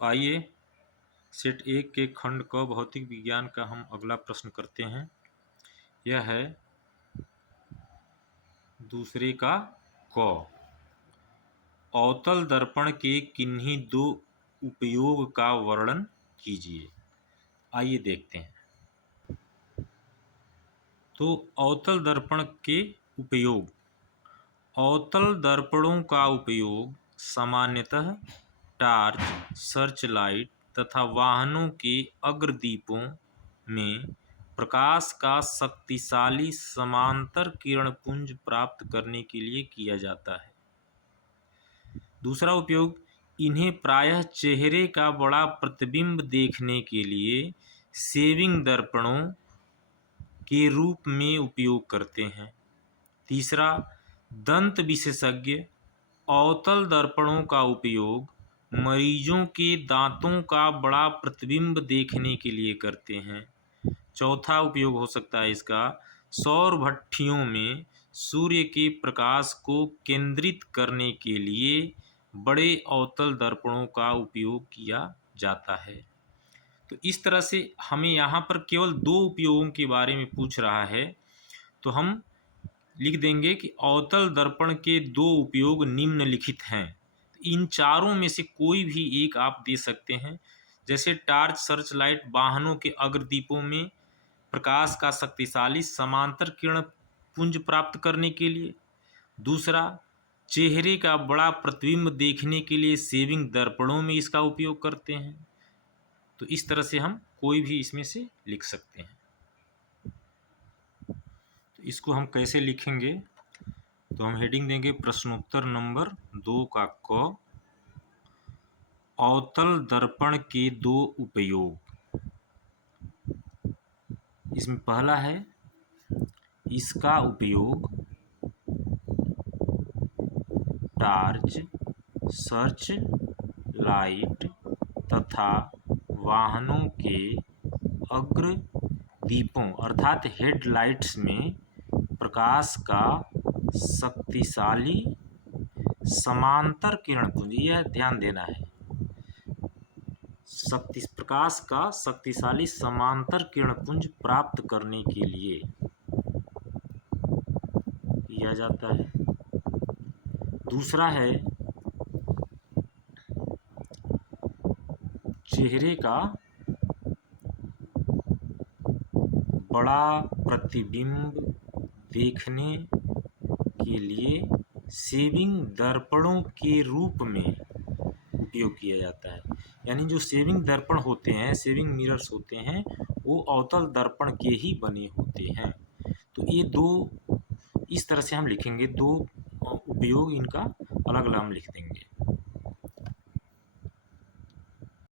आइए सेट 1 के खंड क भौतिक विज्ञान का हम अगला प्रश्न करते हैं। यह है दूसरे का क। अवतल दर्पण के किन्हीं दो उपयोग का वर्णन कीजिए। आइए देखते हैं। तो अवतल दर्पण के उपयोग। अवतल दर्पणों का उपयोग सामान्यतः टार्च, सर्च लाइट तथा वाहनों के अग्रदीपों में प्रकाश का शक्तिशाली समांतर किरणपुंज प्राप्त करने के लिए किया जाता है। दूसरा उपयोग, इन्हें प्रायः चेहरे का बड़ा प्रतिबिंब देखने के लिए सेविंग दर्पणों के रूप में उपयोग करते हैं। तीसरा, दंत विशेषज्ञ अवतल दर्पणों का उपयोग मरीजों के दांतों का बड़ा प्रतिबिंब देखने के लिए करते हैं। चौथा उपयोग हो सकता है इसका, सौर भट्ठियों में सूर्य के प्रकाश को केंद्रित करने के लिए बड़े अवतल दर्पणों का उपयोग किया जाता है। तो इस तरह से हमें यहाँ पर केवल दो उपयोगों के बारे में पूछ रहा है, तो हम लिख देंगे कि अवतल दर्पण के दो उपयोग निम्नलिखित हैं। इन चारों में से कोई भी एक आप दे सकते हैं, जैसे टार्च, सर्च लाइट वाहनों के अग्रदीपों में प्रकाश का शक्तिशाली समांतर किरण पुंज प्राप्त करने के लिए। दूसरा, चेहरे का बड़ा प्रतिबिंब देखने के लिए सेविंग दर्पणों में इसका उपयोग करते हैं। तो इस तरह से हम कोई भी इसमें से लिख सकते हैं। तो इसको हम कैसे लिखेंगे, तो हम हेडिंग देंगे प्रश्नोत्तर नंबर 2 का क। अवतल दर्पण के दो उपयोग। इसमें पहला है, इसका उपयोग टार्च, सर्च लाइट तथा वाहनों के अग्रदीपों अर्थात हेडलाइट्स में प्रकाश का शक्तिशाली समांतर किरणपुंज, यह ध्यान देना है, प्रकाश का शक्तिशाली समांतर किरणपुंज प्राप्त करने के लिए किया जाता है। दूसरा है, चेहरे का बड़ा प्रतिबिंब देखने के लिए सेविंग दर्पणों के रूप में उपयोग किया जाता है। यानी जो सेविंग दर्पण होते हैं, सेविंग मिरर्स होते हैं, वो अवतल दर्पण के ही बने होते हैं। तो ये दो, इस तरह से हम लिखेंगे, दो उपयोग इनका अलग अलग हम लिख देंगे।